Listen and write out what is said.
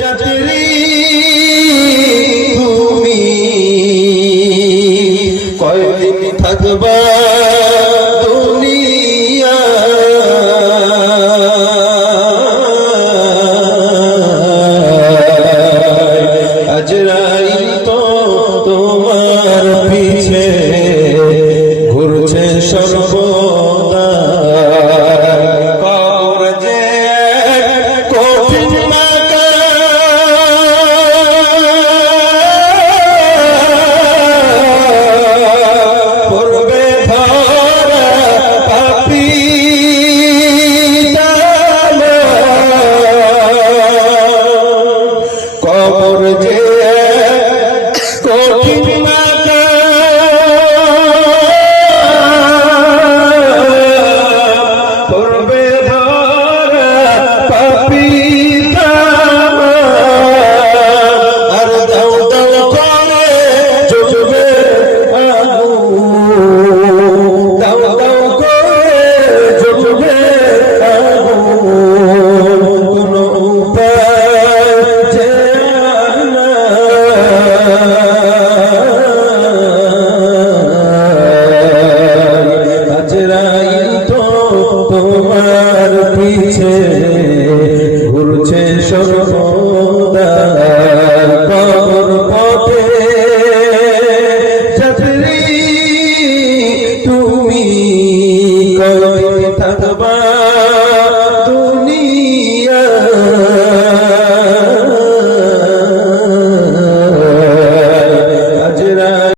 যাত্রী তুমি কয়দিন থাকবা দুনিয়া আজরাইল তো তোমার পিছে ঘুরছে সর্বদা কবর যে কঠিন মাকা পড়বে ধরা পাপী আর দাও দাও করে জ্বলবে আগুন দাও দাও করে জ্বলবে আগুন কোন উপায় আজরাইল তো তোমার পিছে ঘুরছে সর্বদা কবর পথে যাত্রী তুমি